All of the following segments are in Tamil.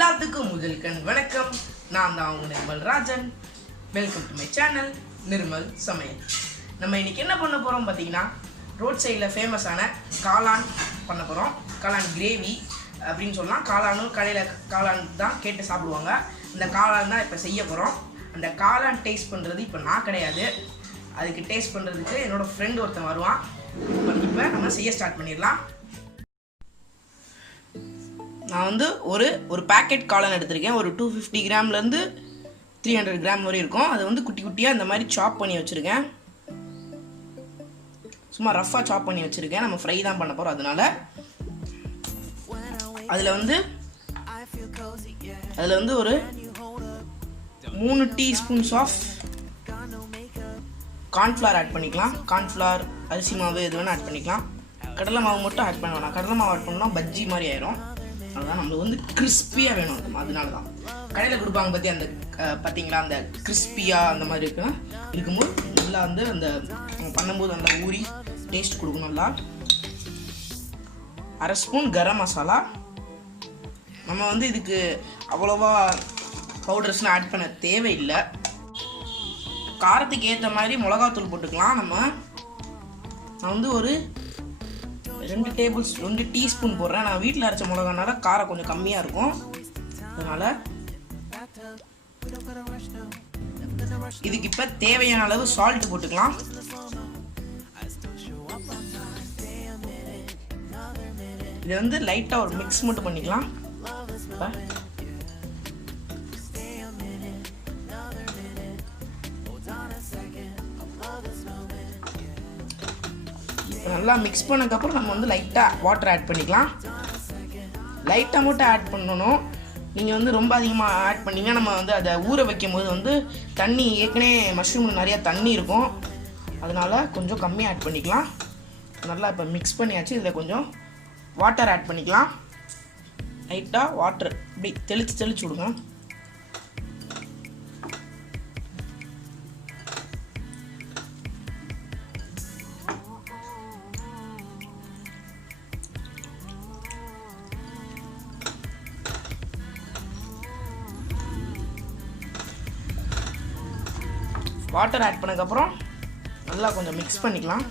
எல்லாத்துக்கும் முதல்கண் வணக்கம். நான் தான் உங்க Nirmal Rajan. Welcome to my channel Nirmal சமையல். நம்ம இன்னைக்கு என்ன பண்ண போறோம் பார்த்தீங்கன்னா, ரோட் சைடில் ஃபேமஸான காளான் பண்ண போகிறோம். காளான் கிரேவி அப்படின்னு சொல்லலாம். காளானும் கடையில் காளான் தான் கேட்டு சாப்பிடுவாங்க. இந்த காளான் தான் இப்போ செய்ய போகிறோம். அந்த காளான் டேஸ்ட் பண்ணுறது இப்போ நான் கிடையாது. அதுக்கு டேஸ்ட் பண்ணுறதுக்கு என்னோட ஃப்ரெண்ட் ஒருத்தன் வருவான். இப்போ நம்ம செய்ய ஸ்டார்ட் பண்ணிடலாம். நான் வந்து ஒரு பேக்கெட் காளான் எடுத்திருக்கேன். ஒரு 250 கிராம்லேருந்து 300 கிராம் வரை இருக்கும். அதை வந்து குட்டி குட்டியாக இந்த மாதிரி சாப் பண்ணி வச்சுருக்கேன். சும்மா ரஃப்பாக சாப் பண்ணி வச்சுருக்கேன். நம்ம ஃப்ரை தான் பண்ண போகிறோம். அதில் வந்து ஒரு 3 டீஸ்பூன்ஸ் ஆஃப் கார்ன்ஃப்ளவர் ஆட் பண்ணிக்கலாம். கார்ன்ஃப்ளவர், அரிசி மாவு எது வேணால் ஆட் பண்ணிக்கலாம். கடலை மாவு மட்டும் ஆட் பண்ண வேணாம். கடலை மாவு ஆட் பண்ணோம்னா பஜ்ஜி மாதிரி ஆயிரும். அதுதான் நம்மளுக்கு வந்து கிறிஸ்பியாக வேணும். அதனால தான் கடையில் கொடுப்பாங்க பற்றி அந்த பார்த்தீங்களா, அந்த கிறிஸ்பியாக அந்த மாதிரி இருக்கும்போது நல்லா வந்து அந்த பண்ணும்போது நல்லா ஊறி டேஸ்ட் கொடுக்கணும். நல்லா 1/2 ஸ்பூன் கரம் மசாலா. நம்ம வந்து இதுக்கு அவ்வளோவா பவுடர்ஸ்லாம் ஆட் பண்ண தேவையில்லை. காரத்துக்கு ஏற்ற மாதிரி மிளகாத்தூள் போட்டுக்கலாம். நான் வந்து ஒரு 2 டீஸ்பூன் போடுறேன். நான் வீட்டில் அரைச்ச மிளகானால காரம் கொஞ்சம் கம்மியாக இருக்கும். அதனால் இதுக்கு இப்போ தேவையான அளவு சால்ட் போட்டுக்கலாம். இதை வந்து லைட்டாக ஒரு மிக்ஸ் மட்டும் பண்ணிக்கலாம். நல்லா மிக்ஸ் பண்ணதுக்கப்புறம் நம்ம வந்து லைட்டாக வாட்டர் ஆட் பண்ணிக்கலாம். லைட்டாக மட்டும் ஆட் பண்ணணும். நீங்கள் வந்து ரொம்ப அதிகமாக ஆட் பண்ணிங்கன்னா நம்ம வந்து அதை ஊற வைக்கும் போது வந்து தண்ணி, ஏற்கனவே மஷ்ரூமில் நிறையா தண்ணி இருக்கும். அதனால் கொஞ்சம் கம்மியாக ஆட் பண்ணிக்கலாம். நல்லா இப்போ மிக்ஸ் பண்ணியாச்சு. இதில் கொஞ்சம் வாட்டர் ஆட் பண்ணிக்கலாம். லைட்டாக வாட்டர் இப்படி தெளித்து விடுங்க. வாட்டர் ஆட் பண்ணதுக்கப்புறம் நல்லா கொஞ்சம் மிக்ஸ் பண்ணிக்கலாம்.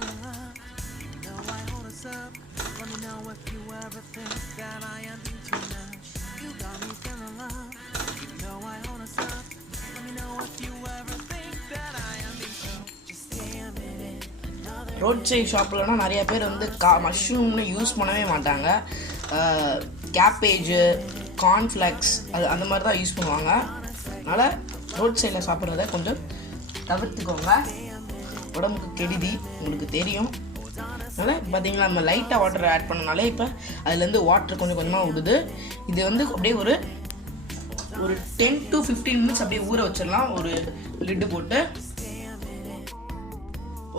ரோட் சைட் ஷாப்லனா நிறைய பேர் வந்து மஷ்ரூம்னு யூஸ் பண்ணவே மாட்டாங்க. கேப்பேஜு, கார்ன்ஃப்ளெக்ஸ் அந்த மாதிரி தான் யூஸ் பண்ணுவாங்க. அதனால் ரோட் சைடில் சாப்பிட்றத கொஞ்சம் தவிர்த்துக்கோங்க. உடம்புக்கு கெடுதி, உங்களுக்கு தெரியும். அதனால் பார்த்தீங்களா, நம்ம லைட்டாக வாட்டர் ஆட் பண்ணனாலே இப்போ அதுலேருந்து வாட்டர் கொஞ்சம் கொஞ்சமாக விடுது. இது வந்து அப்படியே ஒரு 10 to 15 மினிட்ஸ் அப்படியே ஊற வச்சிடலாம். ஒரு லிட்டு போட்டு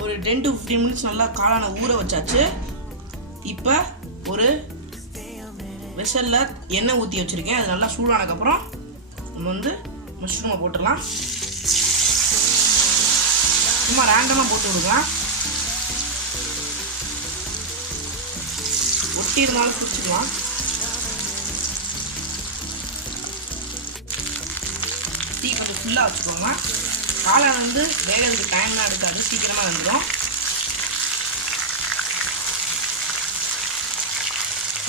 ஒரு 10 to 15 மினிட்ஸ் நல்லா காளானை ஊற வச்சாச்சு. இப்போ ஒரு வெசலில் எண்ணெய் ஊற்றி வச்சுருக்கேன். அது நல்லா சூடானதுக்கப்புறம் நம்ம வந்து மஷ்ரூமை போட்டுடலாம். சும்மா ரேண்டமாக போட்டு விடுக்கலாம். ஒட்டி இருந்தாலும் பிடிச்சிக்கலாம். டீ கொஞ்சம் ஃபுல்லாக வச்சுக்கோங்க. காளான் வந்து வேகிறதுக்கு டைம்லாம் எடுக்காது, சீக்கிரமாக வந்துடும்.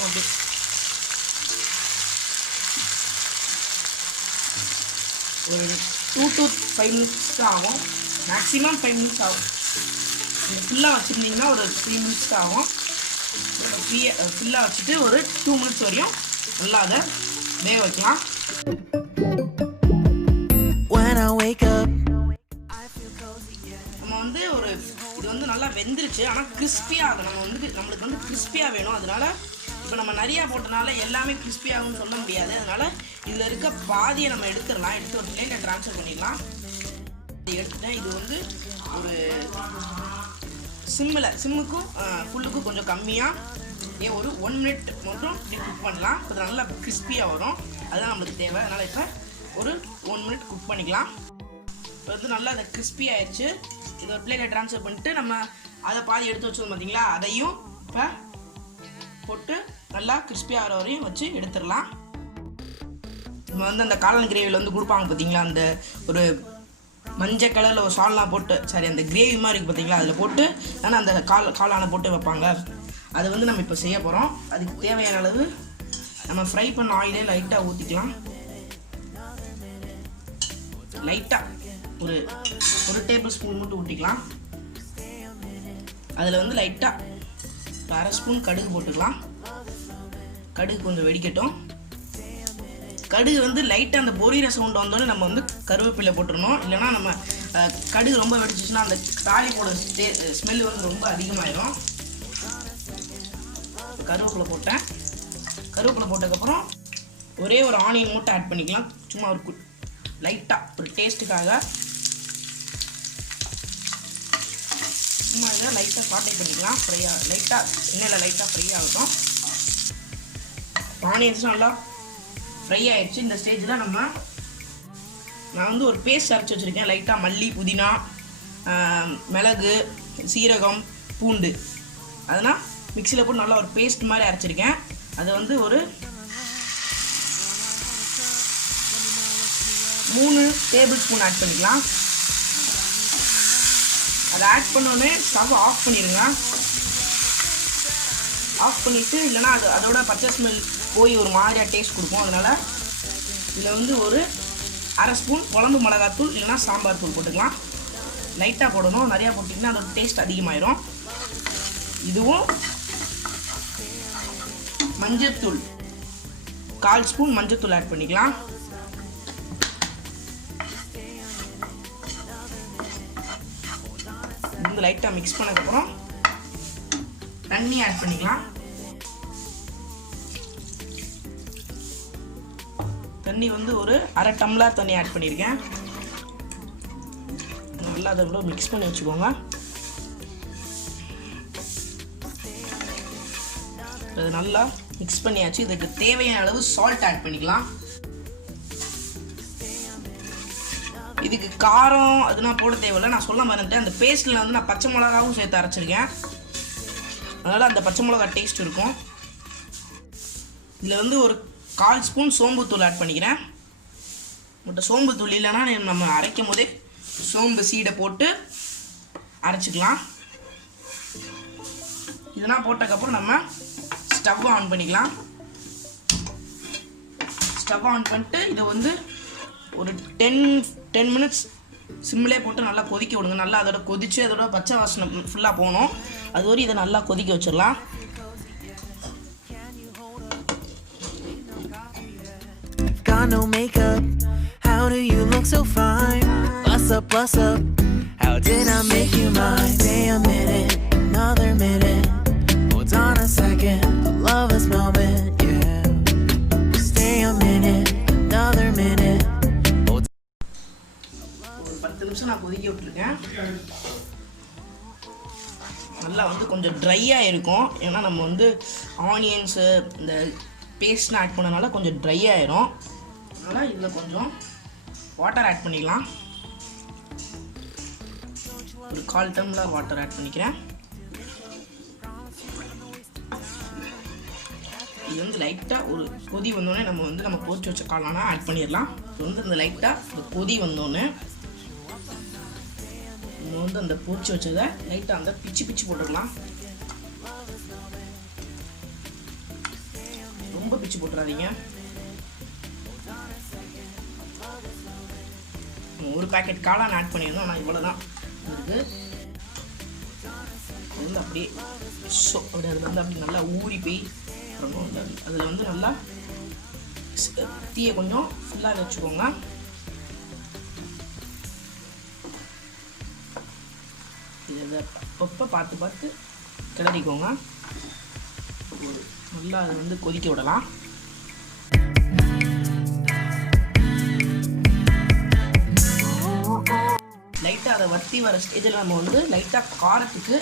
ஓகே, ஒரு 2 to 5 மினிட்ஸ் தான் ஆகும். மேக்ஸிமம் 5 மினிட்ஸ் ஆகும். நீங்கள் ஃபுல்லாக வச்சுருந்தீங்கன்னா ஒரு 3 மினிட்ஸ் தான் ஆகும். ஃபுல்லாக வச்சுட்டு ஒரு 2 மினிட்ஸ் வரையும் நல்லா அதை வேக வைக்கலாம். நம்ம வந்து இது வந்து நல்லா வெந்துருச்சு. ஆனால் கிறிஸ்பியாக நம்மளுக்கு வந்து கிறிஸ்பியாக வேணும். அதனால இப்போ நம்ம நிறையா போட்டனால எல்லாமே கிறிஸ்பியாகும்னு சொல்ல முடியாது. அதனால் இதில் இருக்க பாதியை நம்ம எடுத்துடலாம். எடுத்து ஒரு பிளேட்டில் ட்ரான்ஸ்ஃபர் பண்ணிடலாம். எடுத்துட்டேன். இது வந்து ஒரு சிம்முக்கும் ஃபுல்லுக்கும் கொஞ்சம் கம்மியாக ஒரு 1 மினிட் மட்டும் குக் பண்ணலாம். இப்போ நல்லா கிறிஸ்பியாக வரும். அதுதான் நம்மளுக்கு தேவை. அதனால் இப்போ ஒரு 1 மினிட் குக் பண்ணிக்கலாம். இப்போ வந்து நல்லா அதை கிறிஸ்பி ஆயிடுச்சு. இதை ஒரு பிளேட்டில் ட்ரான்ஸ்ஃபர் பண்ணிட்டு நம்ம அதை பாதி எடுத்து வச்சோம் பார்த்தீங்களா, அதையும் இப்போ போட்டு நல்லா கிறிஸ்பி ஆகிற வரையும் வச்சு எடுத்துடலாம். நம்ம வந்து அந்த காளான் கிரேவியில் வந்து கொடுப்பாங்க பார்த்தீங்களா, அந்த ஒரு மஞ்சள் கலரில் ஒரு சால்னா போட்டு, சாரி அந்த கிரேவி மாதிரி இருக்குது பார்த்தீங்களா, அதில் போட்டு ஆனால் அந்த காளானை போட்டு வைப்பாங்க. அதை வந்து நம்ம இப்போ செய்ய போகிறோம். அதுக்கு தேவையான அளவு நம்ம ஃப்ரை பண்ண ஆயிலே லைட்டாக ஊற்றிக்கலாம். லைட்டாக ஒரு டேபிள் ஸ்பூன் மட்டும் ஊற்றிக்கலாம். அதில் வந்து லைட்டாக ஒரு அரை ஸ்பூன் கடுகு போட்டுக்கலாம். கடுகு கொஞ்சம் வெடிக்கட்டும். கடுகு வந்து லைட்டாக அந்த பொரியிற சவுண்ட் வந்தோடனே நம்ம வந்து கருவேப்பிலை போட்டுடணும். இல்லைனா நம்ம கடுகு ரொம்ப வெடிச்சிச்சுன்னா அந்த தாளிப்போட ஸ்மெல்லு வந்து ரொம்ப அதிகமாகிடும். கருவேப்பிலை போட்டேன். கருவேப்பிலை போட்டதுக்கப்புறம் ஒரே ஒரு ஆனியன் மட்டும் ஆட் பண்ணிக்கலாம். சும்மா ஒரு லைட்டாக ஒரு டேஸ்ட்டுக்காக சும்மா இதில் லைட்டாக சாட்டை பண்ணிக்கலாம். லைட்டாக எண்ணெயில் லைட்டாக ஃப்ரை ஆகட்டும். ஆனியன்ஸ் நல்லா ஃப்ரை ஆகிடுச்சு. இந்த ஸ்டேஜில் நான் வந்து ஒரு பேஸ்ட் அரைச்சி வச்சுருக்கேன். லைட்டாக மல்லி, புதினா, மிளகு, சீரகம், பூண்டு அதெல்லாம் மிக்சியில் போட்டு நல்லா ஒரு பேஸ்ட் மாதிரி அரைச்சிருக்கேன். அதை வந்து ஒரு 3 டேபிள் ஸ்பூன் ஆட் பண்ணிக்கலாம். அதை ஆட் பண்ணோடனே ஸ்டவ் ஆஃப் பண்ணிடுங்க. ஆஃப் பண்ணிவிட்டு, இல்லைனா அதோட பச்சை ஸ்மெல் போய் ஒரு மாதிரியாக டேஸ்ட் கொடுக்கும். அதனால் இதில் வந்து ஒரு அரை ஸ்பூன் குழம்பு மிளகாத்தூள் இல்லைனா சாம்பார் தூள் போட்டுக்கலாம். லைட்டாக போடணும், நிறையா போட்டிங்கன்னா அதோட டேஸ்ட் அதிகமாயிடும். இதுவும் மஞ்சத்தூள் 1/4 ஸ்பூன் மஞ்சத்தூள் ஆட் பண்ணிக்கலாம். இது லைட்டாக மிக்ஸ் பண்ணதுக்கப்புறம் தண்ணி ஆட் பண்ணிக்கலாம். தண்ணி வந்து ஒரு அரை டம்ளர் தண்ணி ஆட் பண்ணியிருக்கேன். நல்லா அதை கூட மிக்ஸ் பண்ணி வச்சுக்கோங்க. அது நல்லா மிக்ஸ் பண்ணியாச்சு. இதுக்கு தேவையான அளவு சால்ட் ஆட் பண்ணிக்கலாம். இதுக்கு காரம் அதெல்லாம் போட தேவையில்லை. நான் சொல்ல மறந்துட்டேன், அந்த பேஸ்ட்டில் வந்து நான் பச்சை மிளகாவும் சேர்த்து அரைச்சிருக்கேன். அதனால் அந்த பச்சை மிளகா டேஸ்ட் இருக்கும். இதில் வந்து ஒரு 1/4 ஸ்பூன் சோம்புத்தூள் ஆட் பண்ணிக்கிறேன். பட் சோம்புத்தூள் இல்லைன்னா நம்ம அரைக்கும் போதே சோம்பு சீடை போட்டு அரைச்சிக்கலாம். இதெல்லாம் போட்டதுக்கப்புறம் நம்ம ஸ்டவ் ஆன் பண்ணிக்கலாம். ஸ்டவ் ஆன் பண்ணிட்டு இதை வந்து ஒரு 10 மினிட்ஸ் சிம்மிலே போட்டு நல்லா கொதிக்க விடுங்க. நல்லா அதோட கொதித்து அதோட பச்சை வாசனை ஃபுல்லாக போகணும். அது வரை இதை நல்லா கொதிக்க வச்சிடலாம். Got no makeup, how do you look so fine? Bust up, how did I make you mine? Stay a minute, another minute, hold on a second, I love this moment, yeah. Stay a minute, another minute, hold ஒரு 10 நிமிஷம் நான் கொதிக்க விட்டுருக்கேன். நல்லா வந்து கொஞ்சம் ட்ரையாக இருக்கும். ஏன்னா நம்ம வந்து ஆனியன்ஸு இந்த பேஸ்ட்லாம் ஆட் பண்ணனால கொஞ்சம் ட்ரை ஆயிரும். அதனால் இதில் கொஞ்சம் வாட்டர் ஆட் பண்ணிக்கலாம். ஒரு 1/4 டம்ளர் வாட்டர் ஆட் பண்ணிக்கிறேன். இது வந்து லைட்டாக ஒரு கொதி வந்தோடனே நம்ம பொரிச்சு வச்ச காளானை ஆட் பண்ணிடலாம். இது வந்து இந்த லைட்டாக இந்த கொதி வந்தோடனே நம்ம வந்து அந்த பொரிச்சு வச்சதை லைட்டாக அந்த பிச்சு போட்டுடலாம். ரொம்ப பிச்சு போட்டுறாதீங்க. ஒரு பேக்கெட் காளான் ஆட் பண்ணியிருந்தோம். ஆனால் இவ்வளோ தான் இருக்குது. அது வந்து அப்படியே அதில் வந்து அப்படி நல்லா ஊறி போய் அதில் வந்து நல்லா தீயை கொஞ்சம் ஃபுல்லாக வச்சுக்கோங்க. இதை அப்பப்போ பார்த்து கிளறிக்கோங்க. நல்லா அதை வந்து கொதிக்க விடலாம். லைட்டாக அதை வத்தி வர ஸ்டேஜில் நம்ம வந்து லைட்டாக காரத்துக்கு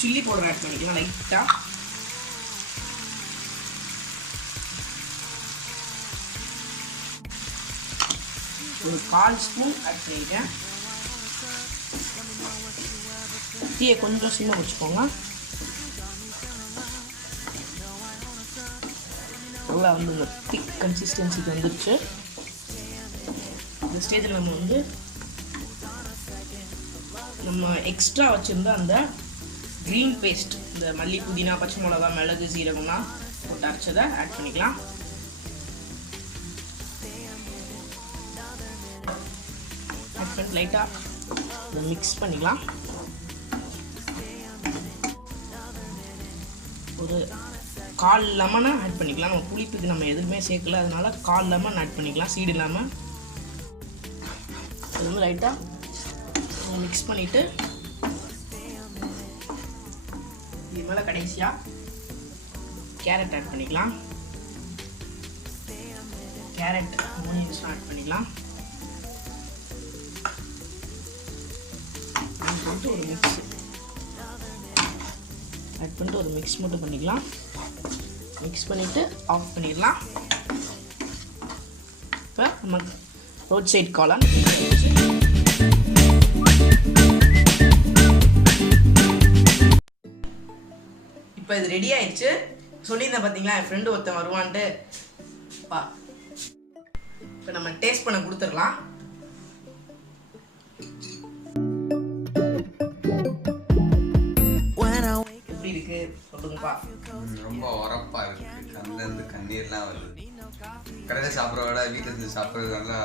சில்லி பவுடர் ஆட் பண்ணிக்கலாம். லைட்டாக ஒரு 1/4 ஸ்பூன் ஆட் பண்ணிக்கிறேன். தீயை கொஞ்சம் சின்ன வச்சுக்கோங்க. நல்லா வந்து இந்த திக் கன்சிஸ்டன்சிக்கு வந்துடுச்சு. இந்த ஸ்டேஜில் நம்ம வந்து நம்ம எக்ஸ்ட்ரா வச்சுருந்த அந்த க்ரீன் பேஸ்ட், இந்த மல்லி, புதினா, பச்சை மிளகா, மிளகு, சீரகம்லாம் போட்டு அரைச்சதை ஆட் பண்ணிக்கலாம். ஆட் பண்ணி லைட்டாக இதை மிக்ஸ் பண்ணிக்கலாம். ஒரு 1/4 லெமனை ஆட் பண்ணிக்கலாம். நம்ம புளிப்புக்கு நம்ம எதுவுமே சேர்க்கல, அதனால 1/4 லெமன் ஆட் பண்ணிக்கலாம் சீடு இல்லாமல். அது வந்து லைட்டாக மிக்ஸ் பண்ணிவிட்டு இது மேலே கடைசியாக கேரட் ஆட் பண்ணிக்கலாம். கேரட், ஆனியன்ஸ்லாம் ஆட் பண்ணிக்கலாம். போட்டு ஒரு மிக்ஸ் ஆட் பண்ணிட்டு ஒரு மிக்ஸ் மட்டும் பண்ணிக்கலாம். மிக்ஸ் பண்ணிவிட்டு ஆஃப் பண்ணிடலாம். இப்போ நமக்கு ரோட் சைட் காளான் இப்போ இது ரெடி ஆயிடுச்சு. சொல்லியிருந்தேன் பார்த்தீங்களா, என் ஃப்ரெண்டு ஒருத்தன் வருவான்ட்டு. பா இப்போ நம்ம டேஸ்ட் பண்ண கொடுத்துடலாம். எப்படி இருக்கு சொல்லுங்கப்பா. ரொம்ப உரப்பா இருக்கு, கண்ணிலேருந்து கண்ணீர்லாம் வருது. கடையில் சாப்பிட்றத விட வீட்டில் இருந்து சாப்பிட்றது நல்லா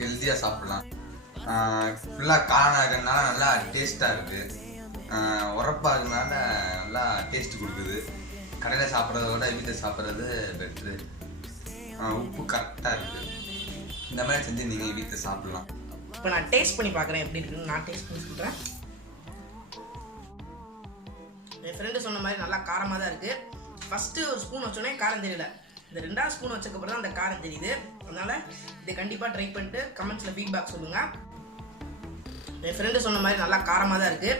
ஹெல்த்தியாக சாப்பிட்லாம். ஃபுல்லாக காளானாக இருக்கிறதுனால நல்லா டேஸ்ட்டாக இருக்குது. உரப்பாக இருக்கிறதுனால நல்லா டேஸ்ட் கொடுக்குது. கடையில் சாப்பிட்றத விட வீட்டில் சாப்பிட்றது பெட்ரு. உப்பு கரெக்டாக இருக்குது. இந்த மாதிரி செஞ்சு நீங்கள் வீட்டில் சாப்பிட்லாம். இப்போ நான் டேஸ்ட் பண்ணி பார்க்குறேன் எப்படி இருக்குன்னு. நான் டேஸ்ட் பண்ணி சொல்கிறேன். என் ஃப்ரெண்டு சொன்ன மாதிரி நல்லா காரமாக தான் இருக்குது. ஃபஸ்ட்டு ஒரு ஸ்பூன் வச்சோடனே காரம் தெரியல. இந்த 2வது ஸ்பூன் வச்சக்கப்புறம் தான் அந்த காரம் தெரியுது. அதனால் இதை கண்டிப்பாக ட்ரை பண்ணிட்டு கமெண்ட்ஸில் ஃபீட்பேக் சொல்லுங்கள். என் ஃப்ரெண்டு சொன்ன மாதிரி நல்லா காரமாக தான் இருக்குது.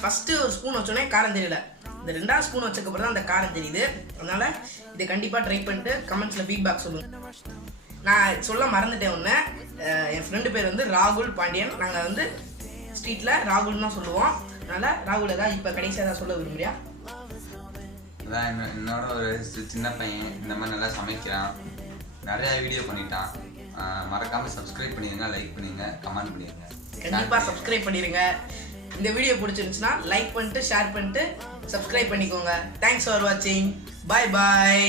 ஃபஸ்ட்டு ஒரு ஸ்பூன் வச்சோடனே காரம் தெரியல. இந்த 2வது ஸ்பூன் வச்சக்கப்புறம் தான் அந்த காரம் தெரியுது. அதனால் இதை கண்டிப்பாக ட்ரை பண்ணிட்டு கமெண்ட்ஸில் ஃபீட்பேக் சொல்லுங்கள். நான் சொல்ல மறந்துட்டேன் ஒன்று. என் ஃப்ரெண்டு பேர் வந்து ராகுல் பாண்டியன். நாங்கள் வந்து ஸ்ட்ரீட்டில் ராகுல்னு தான் சொல்லுவோம். அதனால் ராகுல் ஏதாவது இப்போ கடைசியாக தான் சொல்ல விரும்புறியா? அதான் என்னோட ஒரு சின்ன பையன் இந்த மாதிரி நல்லா சமைக்கிறான், நிறையா வீடியோ பண்ணிட்டான். மறக்காமல் சப்ஸ்கிரைப் பண்ணிடுங்க, லைக் பண்ணிடுங்க, கமெண்ட் பண்ணிடுங்க. கண்டிப்பாக சப்ஸ்கிரைப் பண்ணிடுங்க. இந்த வீடியோ பிடிச்சிருந்துச்சுன்னா லைக் பண்ணிட்டு ஷேர் பண்ணிட்டு சப்ஸ்கிரைப் பண்ணிக்கோங்க. தேங்க்ஸ் ஃபார் வாட்சிங். பாய் பாய்.